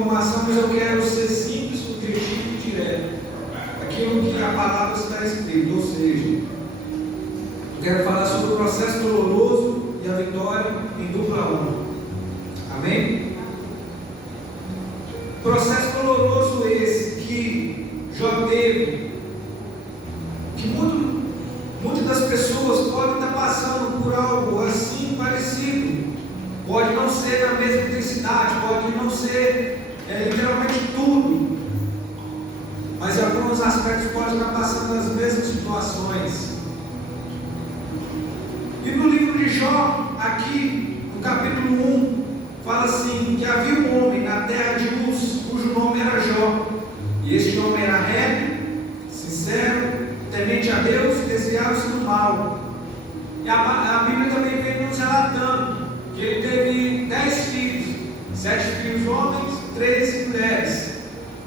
informação, mas eu quero ser simples, objetivo e direto. Aquilo que a palavra está escrita, ou seja, eu quero falar sobre o processo doloroso e a vitória em dupla honra. Amém? Processo doloroso esse que Jó teve, que muitas das pessoas podem estar passando por algo assim parecido. Pode não ser na mesma intensidade, pode não ser literalmente tudo, mas em alguns aspectos pode estar passando as mesmas situações. E no livro de Jó, aqui no capítulo 1, fala assim, que havia um homem na terra de Uz, cujo nome era Jó, e este homem era reto, sincero, temente a Deus e desviava-se do mal. E a Bíblia também vem nos relatando que ele teve 10 filhos, 7 filhos homens, 3 mulheres.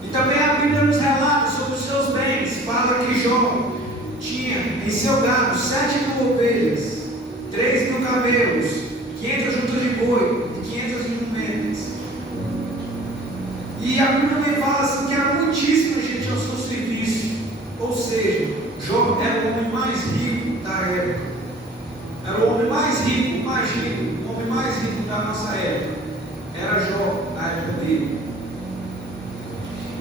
E também a Bíblia nos relata sobre os seus bens. Fala que Jó tinha em seu gado 7.000 ovelhas, 3.000 camelos, 500 juntas de boi e 500 jumentas. E a Bíblia também fala assim que era muitíssima gente ao seu serviço. Ou seja, Jó era o homem mais rico da época. Era o homem mais rico, imagina, o homem mais rico da nossa época. Era Jó, na época dele.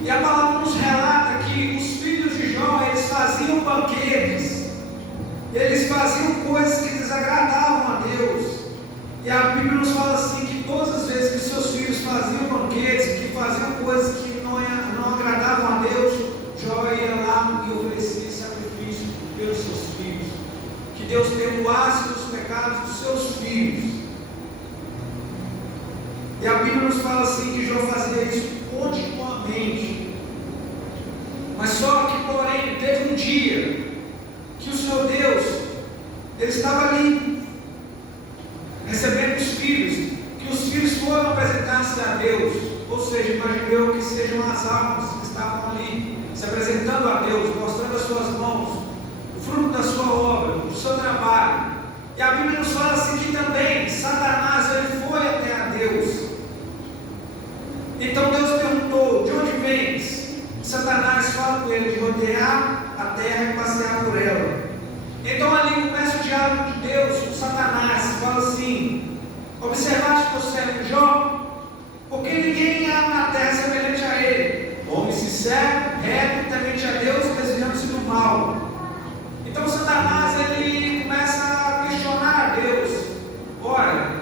E a palavra nos relata que os filhos de Jó, eles faziam banquetes, eles faziam coisas que desagradavam a Deus. E a Bíblia nos fala assim, que todas as vezes que seus filhos faziam banquetes, que faziam coisas que não agradavam a Deus, Jó ia lá e oferecia sacrifício pelos seus filhos. Que Deus perdoasse os pecados dos seus filhos. E a Bíblia nos fala assim, que Jó fazia isso continuamente. Mas só que, porém, teve um dia que o Senhor Deus, ele estava ali, recebendo os filhos, que os filhos foram apresentar-se a Deus. Ou seja, imagine eu que sejam as almas que estavam ali, se apresentando a Deus, mostrando as suas mãos, o fruto da sua obra, do seu trabalho. E a Bíblia nos fala assim que também Satanás, ele foi até a Deus. Então Deus perguntou, de onde vens? Satanás fala com ele de rodear a terra e passear por ela. Então ali começa o diálogo de Deus com Satanás. Fala assim, observaste teu servo Jó, porque ninguém há na terra semelhante a ele, homem sincero, reto, temente a Deus, desviando-se do mal. Então Satanás, ele começa a questionar a Deus. Olha,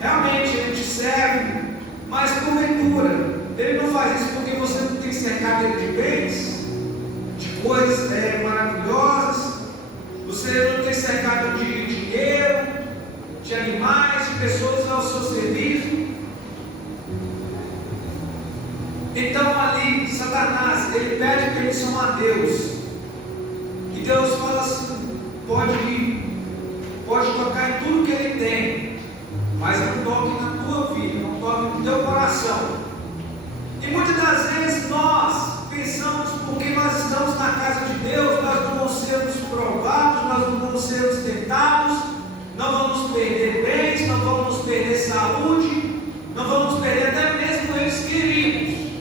realmente ele te serve, mas porventura ele não faz isso porque você não tem cercado ele de bens, de coisas maravilhosas, você não tem cercado de dinheiro, de animais, de pessoas ao seu serviço. Então ali Satanás, ele pede permissão a Deus, e Deus fala assim, pode ir, pode tocar em tudo que ele tem, mas não toque na tua vida, não toque no teu coração. E muitas das vezes nós pensamos, porque nós estamos na casa de Deus, nós não vamos sermos provados, nós não vamos ser tentados, não vamos perder bens, não vamos perder saúde, não vamos perder até mesmo eles queridos.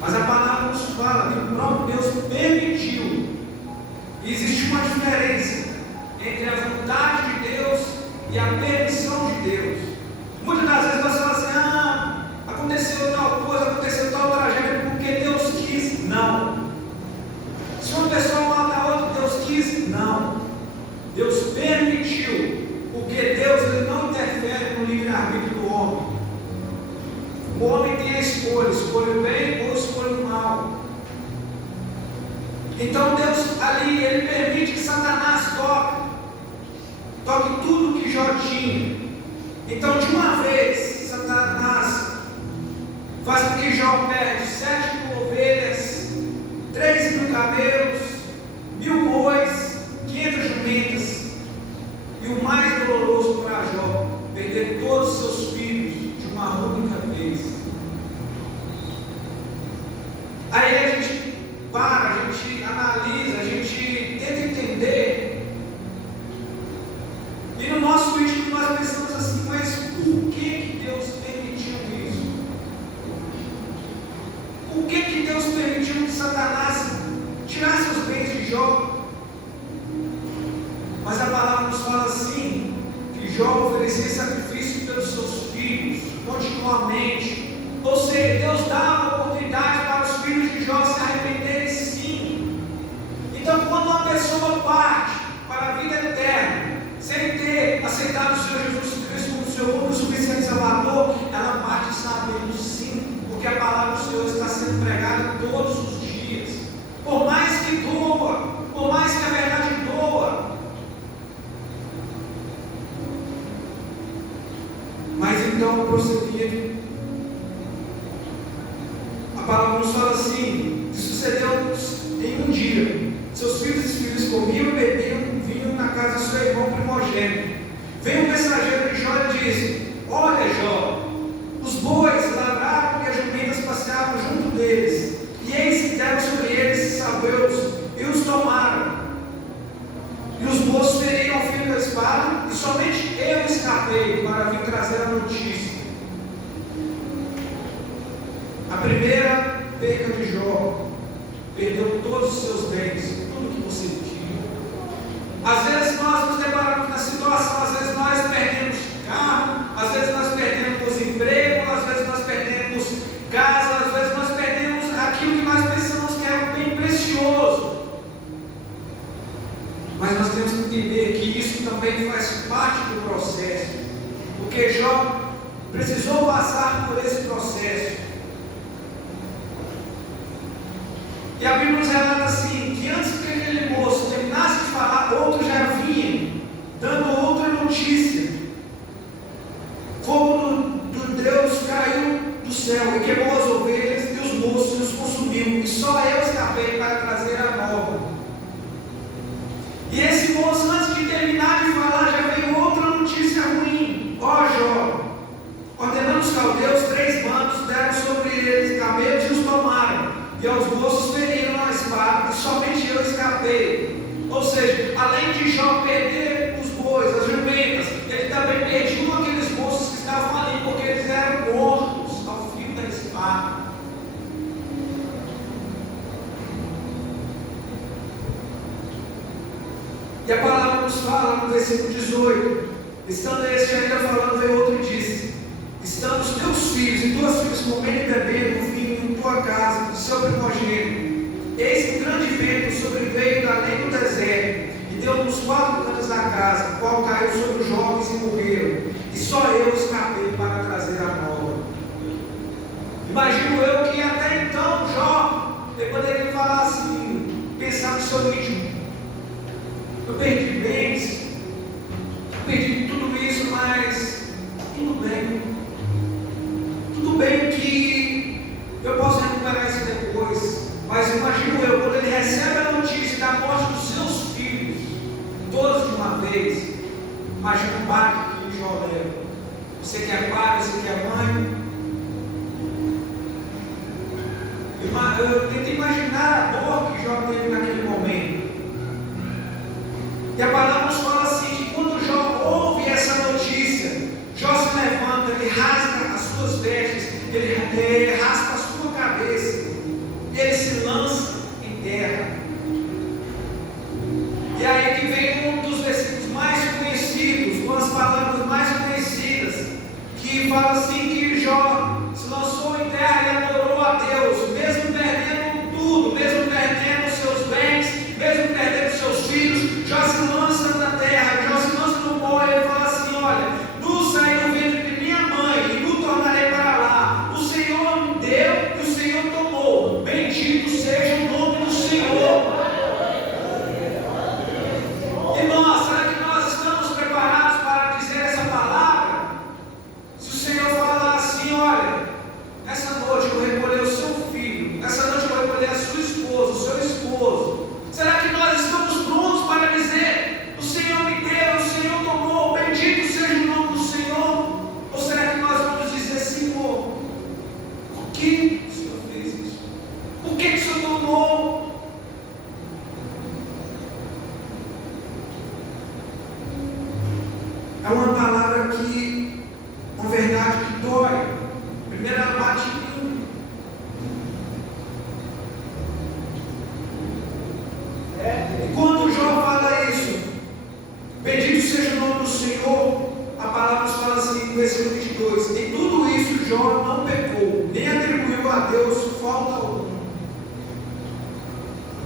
Mas a palavra nos fala que o próprio Deus permitiu. E existe uma diferença entre a vontade de Deus e a permissão de Deus. Muitas das vezes nós falamos assim, aconteceu tal coisa, aconteceu tal tragédia porque Deus quis. Não. Se uma pessoa mata a outra, Deus quis. Não. Deus permitiu, porque Deus, ele não interfere no livre-arbítrio do homem. O homem tem a escolha o bem ou escolhe o mal. Então Deus ali, ele permite que Satanás toque tudo que Jó tinha. Então de uma vez, Satanás faz com que Jó perde 7.000 ovelhas, 3.000 camelos, 1.000 bois, 500 jumentas. E o mais doloroso para Jó, perder todos os seus filhos de uma única vez. Aí a gente para, a gente analisa, a gente tenta entender. E no nosso íntimo nós pensamos assim, mas por que Deus permitiu isso? oferecer sacrifício pelos seus filhos, continuamente. Ou seja, Deus dava oportunidade para os filhos de Jó se arrependerem sim. Então, quando uma pessoa parte para a vida eterna, sem ter aceitado o Senhor Jesus Cristo como seu único e suficiente Salvador, ela parte sabendo sim, porque a palavra do Senhor está sendo pregada todos os dias. Por mais que doa, por mais que a verdade doa. Mas então prosseguindo, a palavra nos fala assim: que sucedeu em um dia, seus filhos e filhas comiam e bebiam vinho na casa de seu irmão primogênito. Veio um mensageiro de Jó e disse: olha, Jó, os bois ladraram e as jumentas passeavam junto deles, e eis que deram sobre eles sabeus e os tomaram. E os moços feriram ao fio da espada, e somente eu escapei para vir trazer a notícia. A primeira perca de Jó: perdeu todos os seus bens, tudo que você tinha. Às vezes nós nos deparamos na situação, às vezes nós perdemos carro, às vezes nós perdemos emprego, às vezes nós perdemos casa, às vezes nós perdemos aquilo que nós pensamos que é um bem precioso. Mas nós temos que entender que isso também faz parte do processo, porque Jó precisou passar por esse processo. E a Bíblia nos relata assim, que antes que aquele moço terminasse de falar, outro já vinha, dando outra notícia. Fogo do Deus caiu do céu e queimou as ovelhas e os moços e os consumiu, e só eu escapei para trazer a nova. E esse moço, antes de terminar de falar, já veio outra notícia ruim. Ó Jó, ordenando os caldeus, 3 bandos deram sobre eles camelos e os tomaram. E aos moços feriram a espada, e somente eu escapei. Ou seja, além de Jó perder os bois, as jumentas, ele também perdeu aqueles moços que estavam ali, porque eles eram mortos ao fio da espada. E a palavra nos fala no versículo 18: estando este ainda falando, veio outro e disse: estando os teus filhos e tuas filhas comendo e bebendo vinho em tua casa, do seu primogênito, eis que grande vento sobreveio além do deserto, e deu nos 4 cantos da casa, o qual caiu sobre os jovens e morreram, e só eu escapei para trazer a nova. Imagino eu que até então Jó, ele poderia falar assim, pensar no seu íntimo: eu perdi bens, eu perdi tudo isso, mas tudo bem. Tudo bem que eu posso recuperar isso depois, mas imagino eu, quando ele recebe a notícia da morte dos seus filhos, todos de uma vez, imagina o baque que Jó leva. Você que é pai, você que é mãe, eu tento imaginar a dor que Jó teve naquele momento. E a palavra nos fala assim, que quando Jó ouve essa notícia, Jó se levanta, ele rasga as suas vestes, ele raspa a sua cabeça, e ele se lança em terra. E aí que vem um dos versículos mais conhecidos, uma das palavras mais conhecidas, que fala assim, que Jó se lançou em terra e adorou a Deus, mesmo perdendo tudo, mesmo perdendo os seus bens, mesmo perdendo os seus filhos. Jó se lança na terra, Jó se lança no pó, e ele fala assim: olha, no saí do ventre de minha mãe, e no tornarei para lá. O Senhor me deu e o Senhor tomou. Bendito seja o nome do Senhor. E nós, será que nós estamos preparados para dizer essa palavra? Se o Senhor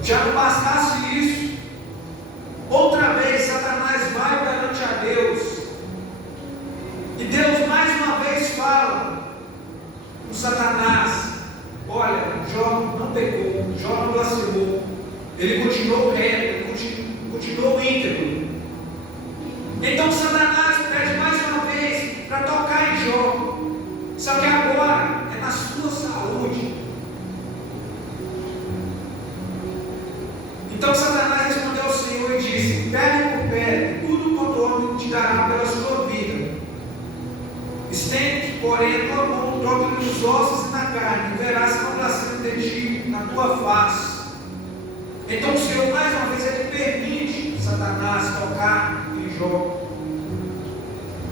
Já não bastasse isso, outra vez Satanás vai perante a Deus, e Deus mais uma vez fala com Satanás: olha, Jó não pecou, Jó não blasfemou, ele continuou reto, ele continuou íntegro. Então Satanás pede mais uma vez para tocar em Jó, só que agora é na sua saúde. Então Satanás respondeu ao Senhor e disse: pele por pele, tudo quanto o homem te dará pela sua vida. Estende, porém, a tua mão, toca nos ossos e na carne, e verás que não blasfemo de ti na tua face. Então o Senhor, mais uma vez, ele permite Satanás tocar em Jó.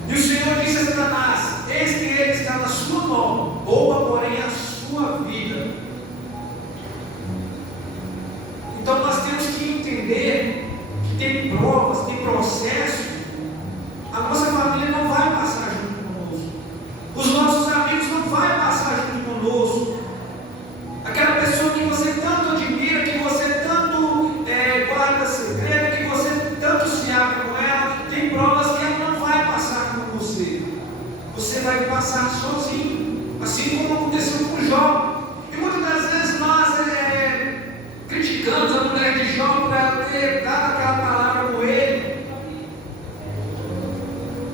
E o Senhor disse a Satanás: eis que ele está na sua mão, rouba, porém, a sua vida. Então nós temos que entender que tem provas, tem processos. A nossa família não vai passar junto conosco, os nossos amigos não vão passar junto conosco. Aquela pessoa que você tanto admira, que você tanto guarda segredo, que você tanto se abre com ela, tem provas que ela não vai passar com você. Você vai passar sozinho, assim como aconteceu com Jó. E muitas das vezes nós criticamos a mulher de Jó por ela ter dado aquela palavra com ele,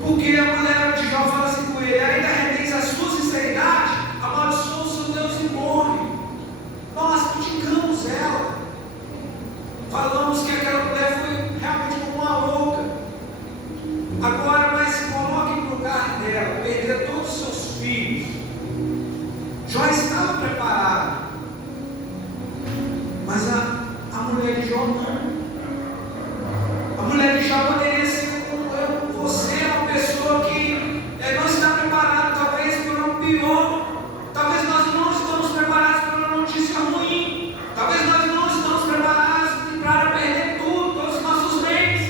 porque a mulher de Jó fala assim com ele: ainda retens a sua sinceridade, amaldiçoa o seu Deus e morre. Nós criticamos ela, falamos que aquela mulher foi realmente como uma louca. Agora, mas se coloque no lugar dela, perder todos os seus filhos. Jó estava preparado, mas a mulher de Jó não. A mulher de Jó poderia ser como eu, você é uma pessoa que não está preparada, talvez para um pior. Talvez nós não estamos preparados para uma notícia ruim. Talvez nós não estamos preparados para perder tudo, todos os nossos bens.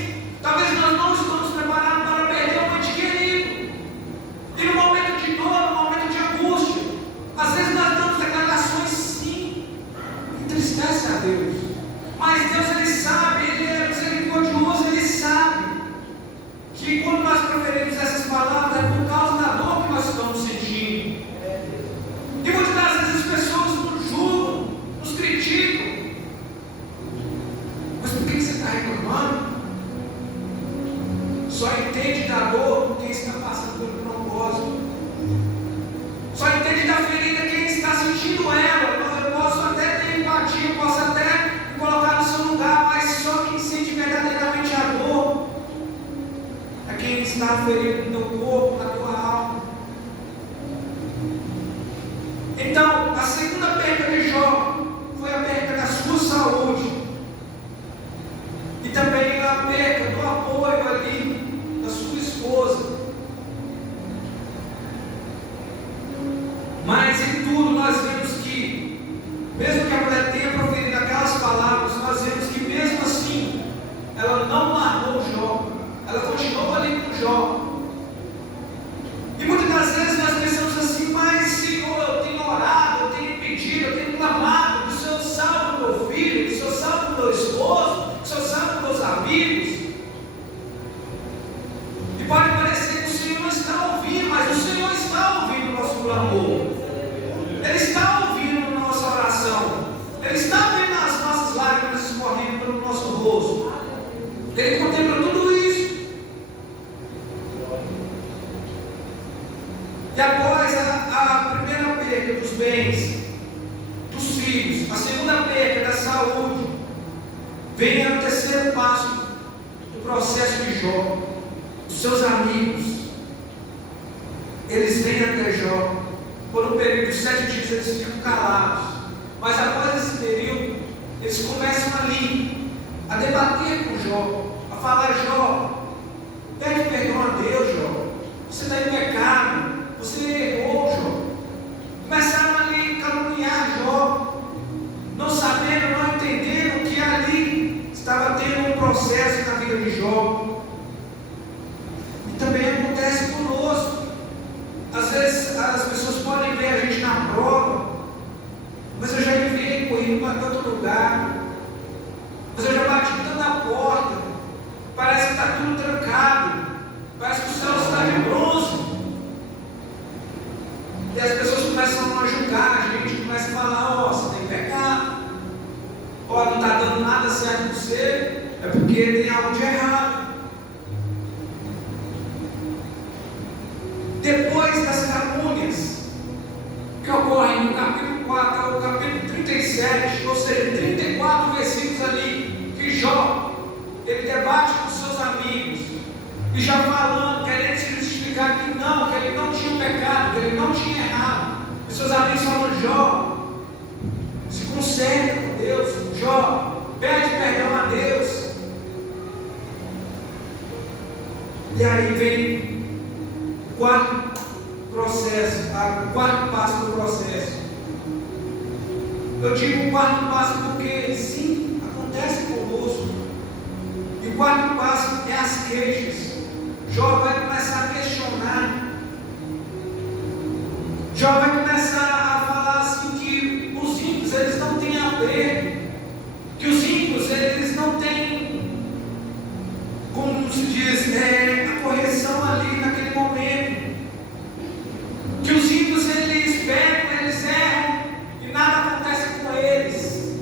Talvez nós não estamos preparados para perder um ente querido. E no momento de dor, no momento de angústia, às vezes nós damos declarações, sim, entristece a Deus. Mas Deus, ele sabe, ele é misericordioso, ele sabe que quando nós proferimos essas palavras é por causa da dor que nós estamos sentindo. E muitas das vezes as pessoas nos julgam, nos criticam. Mas por que você está reclamando? Só entende da dor quem está passando pelo propósito. Só entende da ferida quem está sentindo ela. Eu posso até ter empatia, eu posso até me colocar no seu lugar, mas só quem sente verdadeiramente a dor é quem está ferido no teu corpo, na tua alma. Então, a segunda perda de Jó foi a perda da sua saúde e também a perda do apoio ali da sua esposa. Mas em tudo nós vemos que, mesmo que a mulher tenha proferido aquelas palavras, nós vemos que mesmo assim ela não largou Jó, ela continuou ali com Jó. E muitas das vezes nós pensamos assim: mas Senhor, eu tenho orado, eu tenho pedido, eu tenho clamado, que o Senhor salve o meu filho, que o Senhor salve o meu esposo, que o Senhor salve os meus amigos. E pode parecer que o Senhor não está ouvindo, mas o Senhor está ouvindo o nosso clamor. Ele está ouvindo a nossa oração. Ele está vendo as nossas lágrimas escorrendo pelo nosso rosto. Ele contempla tudo isso. E após a primeira perda dos bens, dos filhos, a segunda perda da saúde, vem o terceiro passo do processo de Jó. Os seus amigos, eles vêm até Jó. Por um período de 7 dias eles ficam calados. Mas após esse período, eles começam ali a debater com Jó, a falar: Jó, pede perdão a Deus, Jó. Você está em pecado. Você errou, Jó. Começaram ali a caluniar Jó, não sabendo, não entendendo que ali estava tendo um processo na vida de Jó. E também acontece conosco. Às vezes as pessoas podem ver a gente na prova, mas eu já enviei currículo para tanto lugar, ele tem algo de errado. Depois das calúnias que ocorrem no capítulo 4 ao capítulo 37, ou seja, 34 versículos ali, que Jó, ele debate com seus amigos, e já falando, querendo se justificar que ele não tinha pecado, que ele não tinha errado. E seus amigos falam: Jó, se conserta com Deus, Jó, pede perdão a Deus. E aí vem o quarto processo, o quarto passo do processo. Eu digo o quarto passo porque sim, acontece conosco. E o quarto passo é as queixas. Jó vai começar a questionar. Jó vai começar a falar assim que os ímpios eles não têm a ver, que os ímpios eles não têm, como se diz, a correção ali naquele momento, que os ímpios eles pecam, eles erram e nada acontece com eles.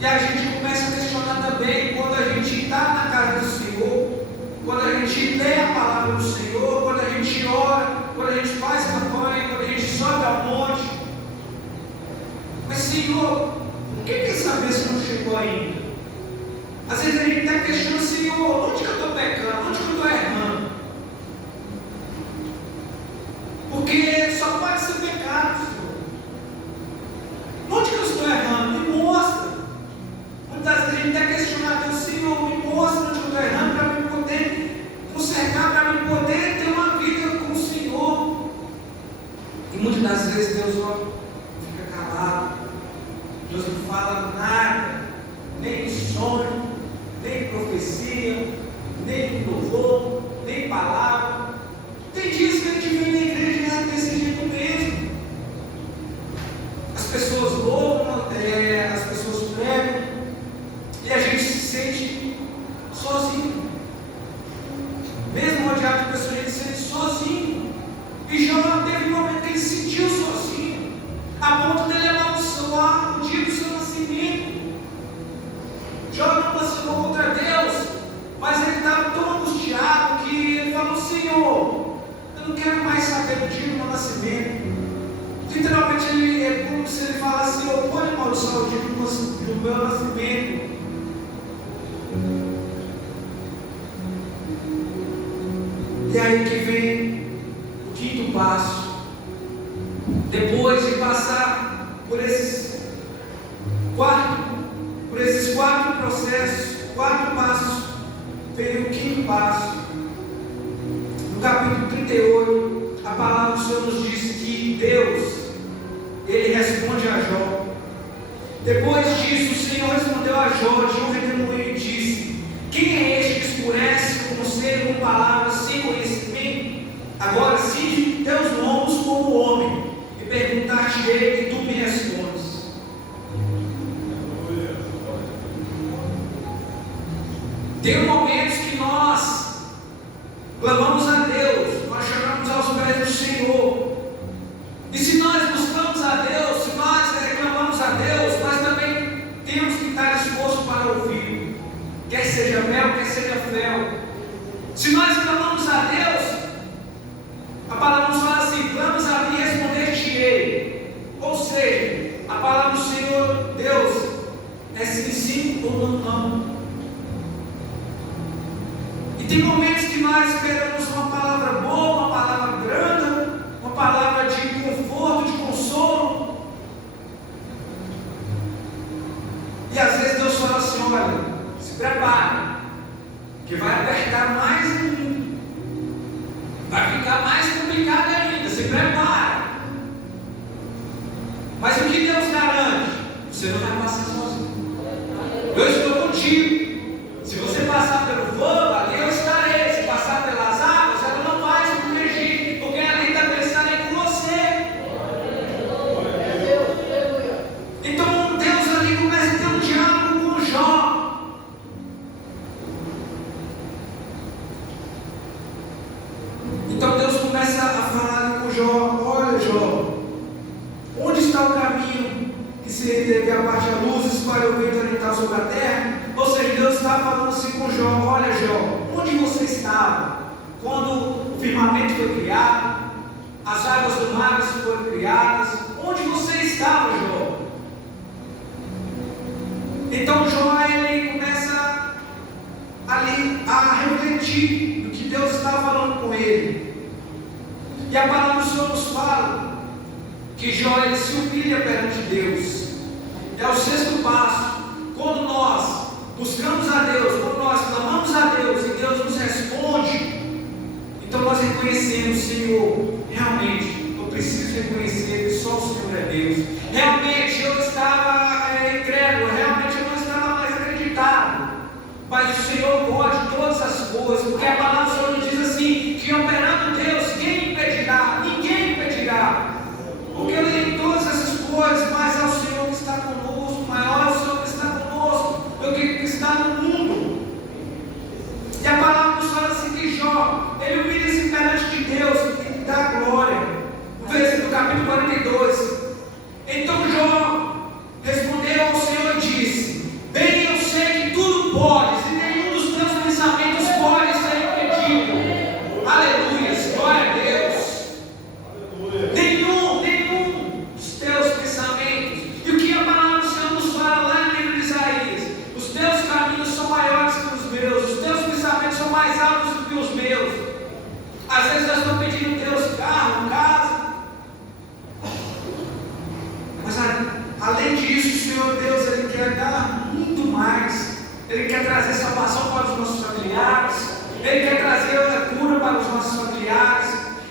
E a gente começa a questionar também quando a gente está na casa do Senhor, quando a gente lê a palavra do Senhor, quando a gente ora, quando a gente faz campanha, quando a gente sobe ao monte. Mas Senhor, por que essa vez não chegou ainda? Às vezes a gente está questionando: Senhor, onde que eu estou pecando? Onde que eu estou errando? Porque só pode ser pecado, Senhor. Onde que eu estou errando? Me mostra. Muitas vezes a gente está questionando: Deus, Senhor, me mostra onde eu estou errando para eu poder consertar, para eu poder ter uma vida com o Senhor. E muitas das vezes Deus fica calado. Deus não fala nada, nem sonho, nem profecia, nem louvor, nem palavra. Tem dias que a gente vem na igreja e é desse jeito mesmo. As pessoas louvam, as pessoas pregam, e a gente se sente sozinho. Mesmo rodeado de pessoas, a gente se sente sozinho. E Jó teve um momento que ele se sentiu sozinho, a ponto de ele amaldiçoar o dia do seu nascimento. Jó não blasfemou contra Deus, mas ele estava tão angustiado que ele falou: Senhor, eu não quero mais saber do dia do meu nascimento. Literalmente ele é como se ele falasse: Senhor, pode amaldiçoar o dia do meu nascimento. E aí que vem o quinto passo. Depois de passar por esses quatro processos, 4 passos, vem o quinto passo. No capítulo 38, a palavra do Senhor nos diz que Deus, ele responde a Jó. Depois disso, o Senhor respondeu a Jó de um redemoinho e disse: quem é este que escurece como ser com palavras sem conhecimento? Agora cinge teus lombos como homem, e perguntar-te-ei, e tu me respondes. Tem momentos que nós clamamos a Deus, nós chegamos aos pés do Senhor. E se nós buscamos a Deus, se nós reclamamos a Deus, nós também temos que estar dispostos para ouvir, quer seja mel, quer seja fel. Se nós clamamos a Deus, a palavra nos fala assim: clamas a mim e responder-te-ei. Ou seja, a palavra do Senhor, Deus, é sim, sim ou não. E tem momentos que nós esperamos uma palavra boa, uma palavra branda, uma palavra de conforto, de consolo. E às vezes Deus fala assim: olha, se prepare, que vai apertar mais ainda, vai ficar mais complicado ainda, se prepare. Mas o que Deus garante? Você não vai passar sozinho. Eu estou contigo. Se você passar pelo fogo, ali eu estarei. Se passar pelas águas, ela não vai se submergir, porque ali está pensando em você. Então Deus ali começa a ter um diálogo com Jó. Então Deus começa a falar com Jó: olha, Jó, onde está o caminho que se deve a parte da luz, espalha o vento oriental sobre a terra? Ou seja, Deus está estava falando assim com Jó: olha, Jó, onde você estava quando o firmamento foi criado, as águas do mar foram criadas? Onde você estava, Jó? Então Jó, ele começa ali a refletir do que Deus estava falando com ele. E a palavra do Senhor nos fala que Jó, ele se humilha perante Deus. É o sexto passo. Quando nós buscamos a Deus, quando nós clamamos a Deus e Deus nos responde, então nós reconhecemos: Senhor, realmente eu preciso reconhecer que só o Senhor é Deus. Realmente eu estava incrédulo, realmente eu não estava mais acreditado, mas o Senhor pode todas as coisas, porque a palavra do Senhor nos diz assim: que operando Deus, quem impedirá? Ninguém impedirá. Porque eu tenho todas essas coisas, mas é o Senhor que está conosco, maior é o Senhor que está conosco do que está no mundo. E a palavra nos fala assim que Jó, ele humilha-se perante de Deus e dá glória. No capítulo 42. Então Jó respondeu ao Senhor e disse: bem eu sei que tudo podes, e nenhum dos teus pensamentos pode ser impedido. Aleluia, glória a Deus. Nenhum dos teus pensamentos. E o que a palavra do Senhor nos fala lá no livro de Isaías: os teus caminhos são maiores que os meus, os teus pensamentos são mais altos do que os meus. Às vezes nós estamos pedindo a Deus carro, casa, mas além disso, o Senhor Deus, ele quer dar muito mais. Ele quer trazer salvação para os nossos familiares, ele quer trazer a cura para os nossos familiares,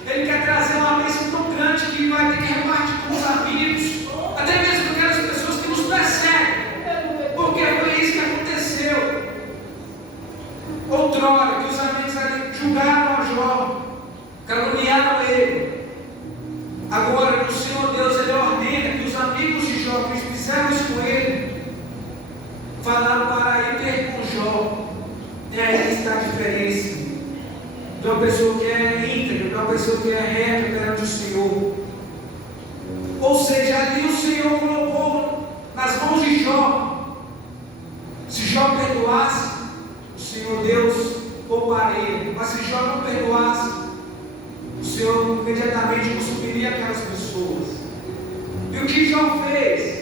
ele quer trazer uma bênção tão grande que vai ter que repartir com os amigos, até mesmo com aquelas pessoas que nos perseguem, porque foi isso que aconteceu outrora, que os amigos ali julgaram a Jó, caluniaram ele. Agora o Senhor Deus, ele ordena que os amigos de Jó, que fizeram isso com ele, falaram para ir ter com Jó. E aí está a diferença de uma pessoa que é íntegra, de uma pessoa que é reta perante o Senhor. Ou seja, ali o Senhor colocou nas mãos de Jó. Se Jó perdoasse, o Senhor Deus pouparia. Mas se Jó não perdoasse, o Senhor imediatamente consumiria aquelas pessoas. E o que Jó fez?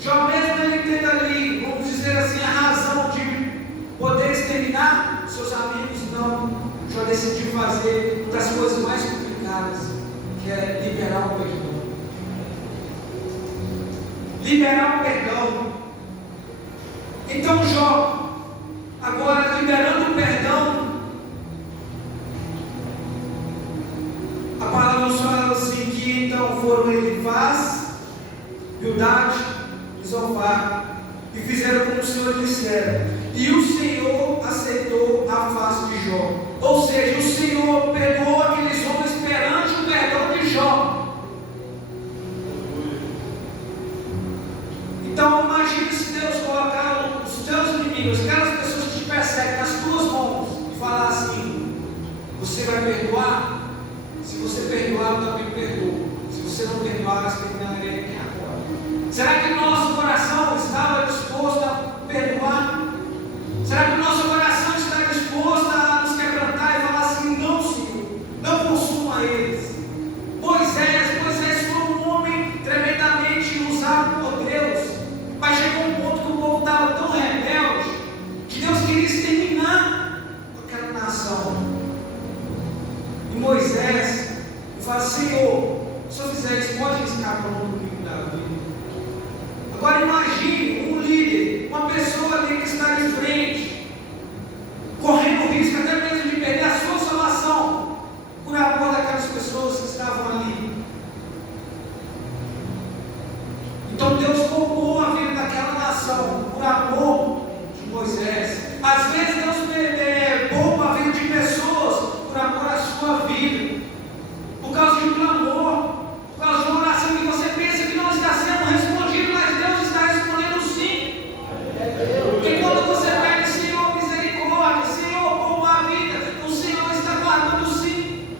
Jó, mesmo ele tendo ali, vamos dizer assim, a razão de poder exterminar seus amigos, não. Jó decidiu fazer uma das coisas mais complicadas, que é liberar o perdão. Liberar o perdão. Então Jó, agora liberando o perdão, a palavra nos fala assim que então foram Elifaz, Bildade e Zofar, e fizeram como o Senhor dissera, e o Senhor aceitou a face de Jó. Ou seja, o Senhor perdoou aqueles homens perante o perdão de Jó. Então imagine se Deus colocar os teus inimigos, aquelas pessoas que te perseguem, nas tuas mãos, e falar assim: você vai perdoar? Se você perdoar, eu também perdoo. Se você não perdoar, você terminarei aqui agora. Será que o nosso coração estava disposto a perdoar? Será que o nosso coração está disposto a nos quebrantar e falar assim: não, Senhor, não consuma eles? Moisés foi um homem tremendamente usado por Deus, mas chegou um ponto que o povo estava tão rebelde que Deus queria exterminar aquela nação. E Moisés fala: Senhor, se eu fizer isso, pode riscar para o mundo da vida. Agora imagine um líder, uma pessoa ali que está de frente, correndo o risco até mesmo de perder a sua salvação, por amor daquelas pessoas que estavam ali. Então Deus poupou a vida daquela nação, por amor de Moisés. Às vezes Deus poupa a vida de pessoas, por amor à sua vida, por causa de um clamor, por causa de uma oração que você pensa que não está sendo respondido, mas Deus está respondendo sim. Porque quando você pede: Senhor, misericórdia, Senhor, poupa a vida, o Senhor está guardando sim.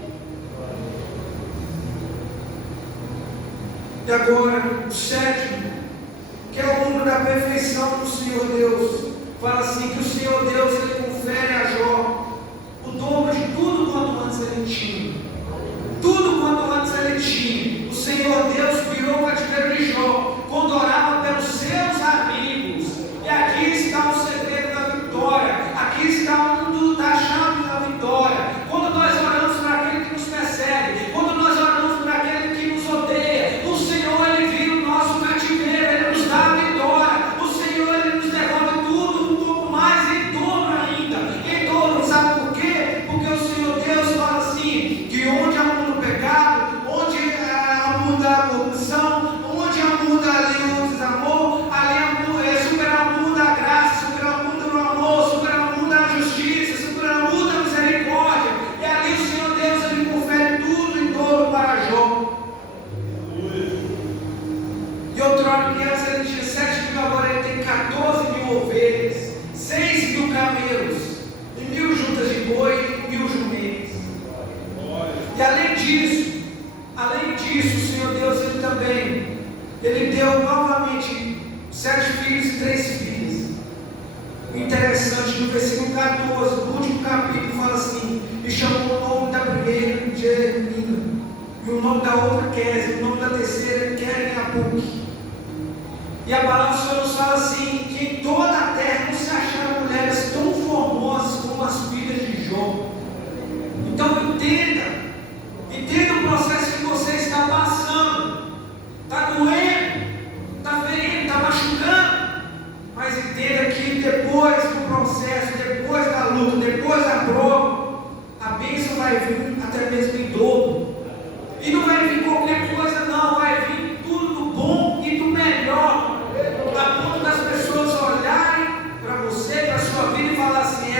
E agora, o sétimo, que é o número da perfeição do Senhor Deus, fala assim, que o Senhor Deus, Ele confere a Jó o dobro de tudo quanto antes ele tinha. Tudo quanto antes ele tinha. O Senhor Deus virou o cativeiro de Jó, quando orava pelos seus amigos. E aqui está o segredo da vitória. Aqui está da chave da vitória. Quando nós oramos por aquele que nos persegue, quando nós oramos por aquele que nos odeia, o Senhor, Ele vira o nosso cativeiro, Ele nos dá a vitória. O Senhor, Ele nos devolve tudo, um pouco mais, em dobro ainda. Em dobro, sabe por quê? Porque o Senhor Deus fala assim, que onde abunda o pecado, onde abunda a corrupção, onde abunda ali o desamor, ali superabunda a graça, superabunda o amor, superabunda a justiça, superabunda a misericórdia. E ali o Senhor Deus, Ele confere tudo em dobro para Jó. E outrora, que antes ele tinha 7.000, agora ele tem 14.000 ovelhas, 6.000 camelos, e 1.000 juntas de boi e 1.000 jumentos. E além disso, o Senhor Deus, Ele também, Ele deu novamente 7 filhos e 3 filhas. Interessante, no versículo 14, no último capítulo, fala assim, e chamou o nome da primeira Jeremina, e o nome da outra Kézia, e o nome da terceira Queren-Apuque. E a palavra do Senhor nos fala assim, que em toda a terra não se acharam mulheres tão formosas como as filhas de Jó. Então entenda o processo que você está passando. Está doendo, está ferindo, está machucando. Mas entenda que depois do processo, depois da luta, depois da prova, a bênção vai vir até mesmo em dobro. E não vai vir qualquer coisa não, vai vir tudo do bom e do melhor. A ponto das pessoas olharem para você, para a sua vida e falar assim,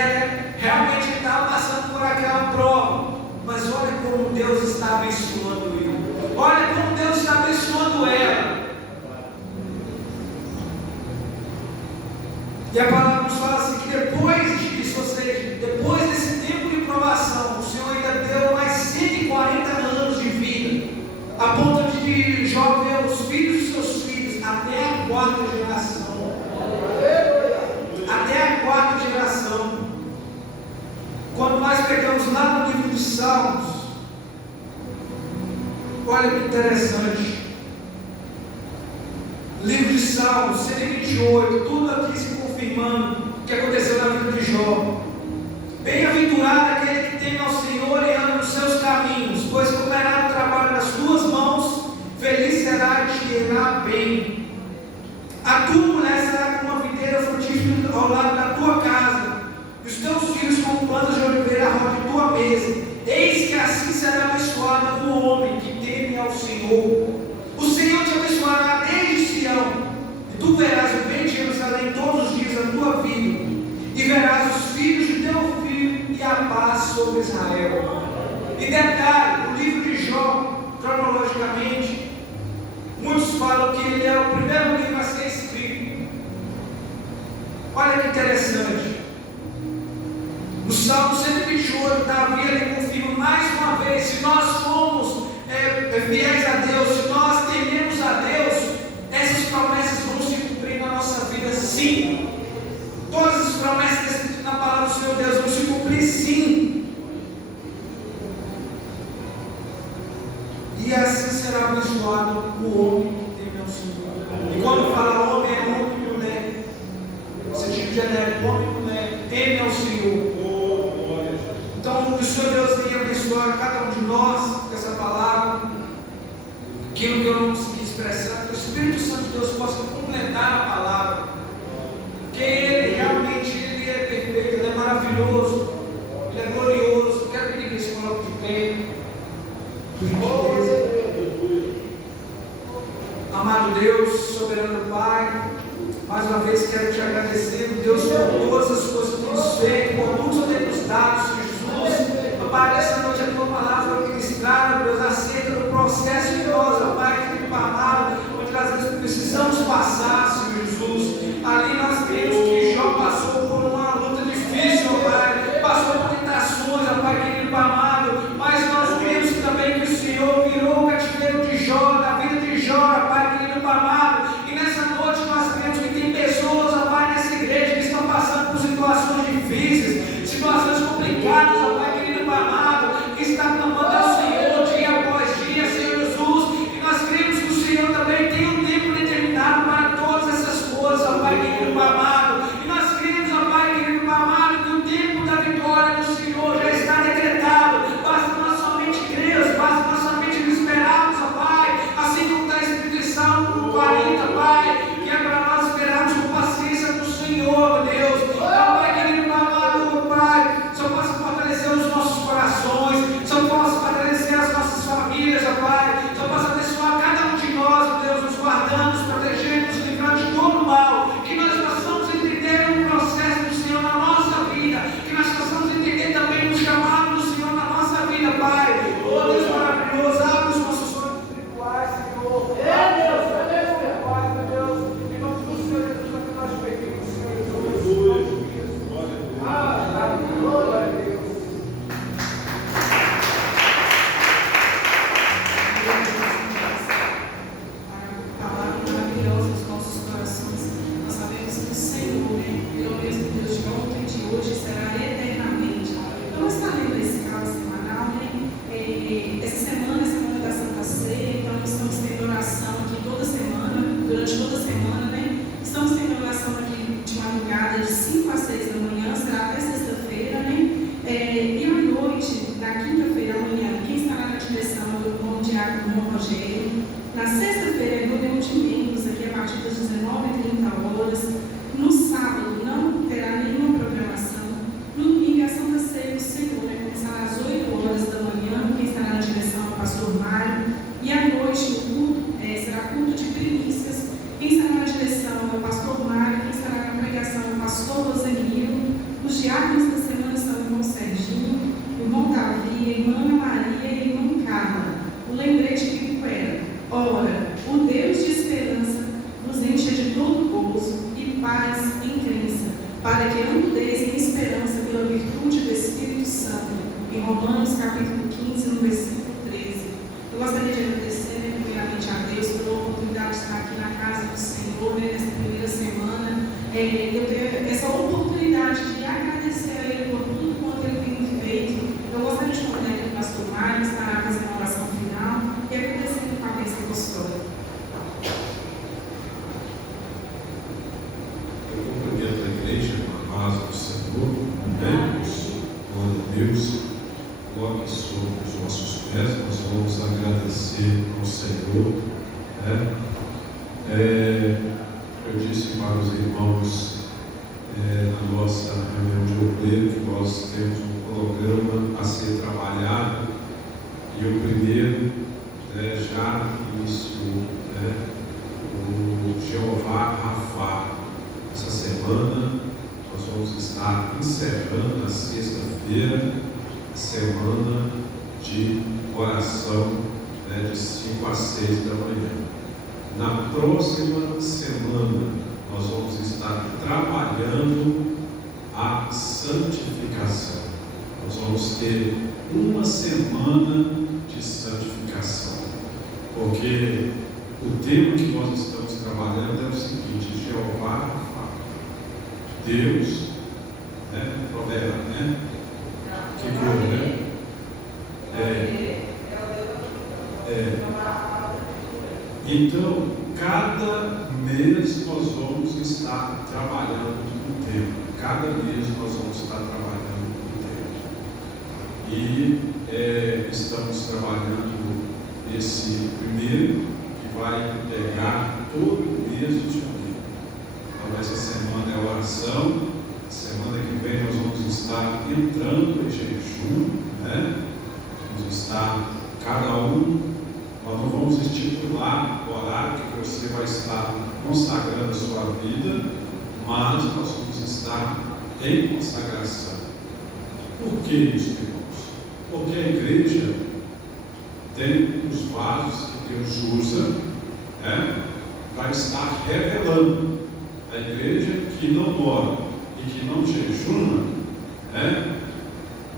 realmente ele estava passando por aquela prova. Mas olha como Deus está abençoando ele. Olha como Deus está abençoando ela. E a palavra nos fala assim que depois disso, ou seja, depois desse tempo de provação, o Senhor ainda deu mais 140 anos de vida, a ponto de Jó ver os filhos de seus filhos até a 4ª geração. Até a 4ª geração. Quando nós pegamos lá no livro de Salmos, olha que interessante. Livro de Salmos, 128, tudo aqui se confirmando o que aconteceu na vida de Jó. Bem-aventurado aquele que teme ao Senhor e anda nos seus caminhos, pois comerá o trabalho das tuas mãos, feliz será e te irá bem. A tua mulher será como uma videira frutífera ao lado da tua casa, e os teus filhos como plantas de oliveira à roda de tua mesa. Eis que assim será abençoado o homem que teme ao Senhor. O Senhor te abençoará desde Sião, e tu verás o bem de Jerusalém todos os dias da tua vida, e verás os filhos de teu filho e a paz sobre Israel. E detalhe, o livro de Jó, cronologicamente, muitos falam que ele é o primeiro livro a ser escrito. Olha que interessante. No Salmo 128, Davi ele confirma mais uma vez: se nós somos fiéis a Deus, se nós tememos a Deus, essas promessas vão se cumprir na nossa vida, sim. Todas as promessas descritas na palavra do Senhor Deus vão se cumprir, sim. E assim será abençoado o homem que teme ao Senhor. E quando fala homem, é homem e mulher. No sentido genérico, homem e mulher, teme ao Senhor. Então, que o Senhor Deus venha abençoar cada um de nós com essa palavra, aquilo que eu não consegui expressar, que o Espírito Santo de Deus possa completar a palavra, porque Ele realmente Ele é perfeito, Ele é maravilhoso, Ele é glorioso. Eu quero pedir que esse coloque de pé. Amado Deus, soberano Pai, mais uma vez quero te agradecer, Deus, por todas as coisas que temos feito, por tudo que temos dado, Senhor Jesus. Pai, essa noite a tua palavra foi ministrada, Deus, acerca do processo que nós, ó Pai, que amado, onde às vezes precisamos passar, Senhor Jesus. Ali nós temos que Jó passou por uma luta difícil, ó Pai, passou por tentações, ó Pai, querido amado, mas nós temos também que o Senhor virou o cativeiro de Jó, da vida de Jó, ó Pai, querido amado, e nessa noite nós temos que tem pessoas, ó Pai, nessa igreja que estão passando situações complicadas, ó Pai querido, Pai amado, que está clamando ao Senhor dia após dia, Senhor Jesus, e nós cremos que o Senhor também tem um tempo determinado para todas essas coisas, ó Pai querido, Pai amado, e nós cremos, ó Pai querido, Pai amado, que o tempo da vitória do Senhor já está decretado. Basta nós somente crermos, basta nós somente esperarmos, ó Pai, assim como está escrito em Salmo 40, Pai, que é para nós esperarmos com paciência no Senhor, meu Deus. Ó Pai querido, Pai amado, ó Pai, só possa fortalecer os nossos corações, só possa fortalecer as nossas famílias, ó Pai, só possa abençoar cada um de nós, meu Deus, nos guardando, nos protegendo, nos livrando de todo o mal, que nós possamos entender o processo do Senhor na nossa vida, que nós possamos entender também o chamado do Senhor na nossa vida, Pai. Oh Deus maravilhoso, abre os nossos olhos espirituais, Senhor. É Deus, meu Deus, em nome do Senhor Jesus, é que nós pedimos, Senhor Jesus. Glória a Deus. Palavra maravilhosa dos nossos corações. Nós sabemos que o Senhor, Ele é o mesmo Deus de ontem e de hoje, será eternamente. Então, nós estamos lendo esse canal semanal, essa semana é a semana da Santa Ceia, então estamos tendo oração aqui toda semana, durante toda a semana, Estamos tendo oração aqui de madrugada, de 5 a 6 da manhã, será até sexta-feira, E à noite, na quinta-feira amanhã, quem estará na direção do irmão Diácono Rogério. Na sexta-feira é reunião de membros aqui a partir das 19h30. No sábado não terá nenhuma programação. No domingo é a Santa Ceia do Senhor, começará às 8h da manhã. Quem estará na direção é o pastor Mário. E à noite o culto será culto de primícias. Quem estará na direção é o pastor Mário. Quem estará na pregação é o pastor Rosemiro. Os diáconos da semana são o irmão Serginho, o irmão Davi, a irmã Ana Maria e a irmã Carla. O lembrete bíblico era: ora, o Deus de esperança vos encha de todo gozo e paz em crença, para que andeis em esperança pela virtude do Espírito Santo. Em Romanos capítulo 15, no versículo 13. Eu gostaria de agradecer primeiramente a Deus pela oportunidade de estar aqui na casa do Senhor, nessa primeira semana. Eu tenho essa oportunidade de agradecer a Ele por tudo quanto Ele tem feito. Eu gostaria de convidar aqui o pastor Mário, que estará fazendo a oração final e agradecendo com a bênção apostólica. Eu cumprimento a igreja com a paz do Senhor, amém? Glória a Deus. Coloque sobre os nossos pés, nós vamos agradecer ao Senhor. Eu disse para os irmãos na nossa reunião de obreiro que nós temos um programa a ser trabalhado, e o primeiro já iniciou, o Jeová Rafá. Essa semana nós vamos estar encerrando na sexta-feira a semana de oração, de 5 a 6 da manhã. Na próxima semana nós vamos estar trabalhando a santificação. Nós vamos ter uma semana de santificação, porque o tema que nós estamos trabalhando é o seguinte: Jeová Rafá, Deus, provera, que cura, Então, cada mês nós vamos estar trabalhando um tema. Cada mês nós vamos estar trabalhando um tema. E estamos trabalhando esse primeiro, que vai pegar todo o mês de janeiro. Então, essa semana é oração. Semana que vem nós vamos estar entrando em jejum, Vamos estar, cada um. Nós não vamos estipular o horário que você vai estar consagrando a sua vida, mas nós vamos estar em consagração. Por que isso, irmãos? Porque a igreja tem os vasos que Deus usa, para estar revelando. A igreja que não ora e que não jejuma,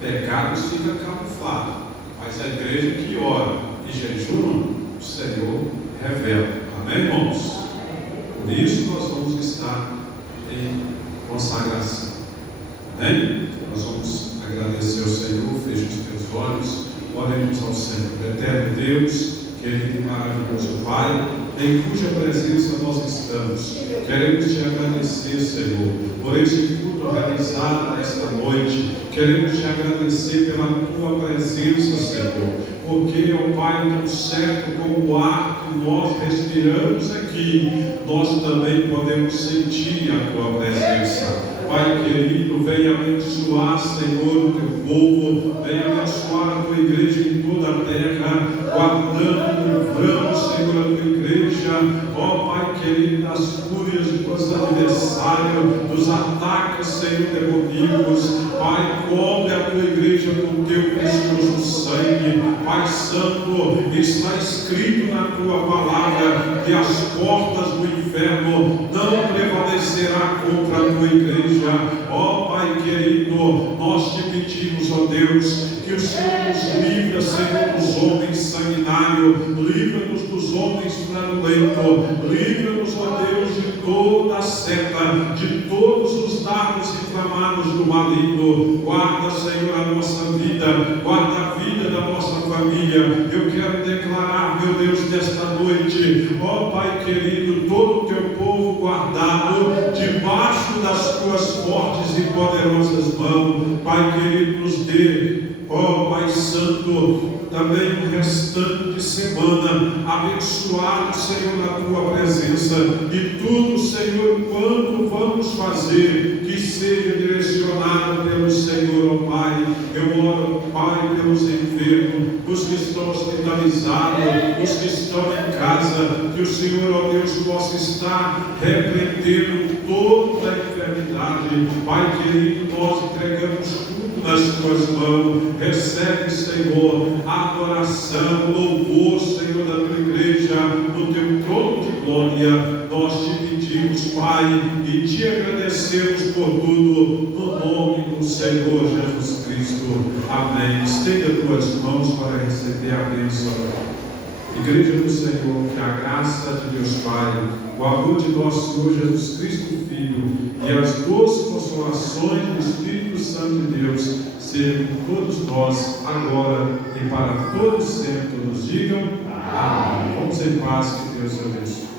pecados ficam camuflados. Mas a igreja que ora e jejum, o Senhor revela. Amém, irmãos? Por isso nós vamos estar em consagração. Amém? Nós vamos agradecer ao Senhor, feche os teus olhos, oremos ao Senhor. Eterno Deus, querido e maravilhoso Pai, em cuja presença nós estamos, queremos te agradecer, Senhor, por este culto realizado nesta noite. Queremos te agradecer pela tua presença, Senhor, porque, ó Pai, tão certo como o ar que nós respiramos aqui, nós também podemos sentir a tua presença. Pai querido, venha abençoar, Senhor, o teu povo, venha abençoar a tua igreja em toda a terra, guardando, livrando, Senhor, a tua igreja, ó Pai querido, das fúrias dos adversários, dos ataques, Senhor, demoníacos. Pai, cobre a tua igreja com teu precioso sangue. Pai Santo, está escrito na tua palavra que as portas do inferno não prevalecerá contra a tua igreja. Ó Pai querido, nós te pedimos, ó Deus, que o Senhor nos livre, Senhor, dos homens sanguinários, livra-nos dos homens fraudulentos, livra-nos, ó Deus, de toda a seta, de todos os dardos inflamados do maligno. Guarda, Senhor, a nossa vida, guarda a vida da nossa família. Eu quero declarar, meu Deus, nesta noite, ó Pai querido, todo o teu povo guardado debaixo das tuas fortes e poderosas mãos. Pai querido, nos dê, ó Pai Santo, também o restante de semana abençoado, Senhor, na tua presença, e tudo, Senhor, quanto vamos fazer, que seja direcionado pelo Senhor, ó Pai. Eu oro, Pai, pelos enfermos, os que estão hospitalizados, os que estão em casa, que o Senhor, ó Deus, possa estar repreendendo toda a enfermidade. Pai querido, nós entregamos tudo nas tuas mãos. Recebe, Senhor, a adoração, louvor, Senhor, da tua igreja, no teu trono de glória. Nós te pedimos, Pai, e te agradecemos por tudo, no nome do Senhor Jesus Cristo. Amém. Estenda tuas mãos para receber a bênção. Igreja do Senhor, que a graça de Deus Pai, o amor de nosso Senhor Jesus Cristo Filho e as doces consolações do Espírito Santo de Deus sejam com todos nós, agora e para todos sempre. Todos digam amém. Vamos em paz, que Deus abençoe.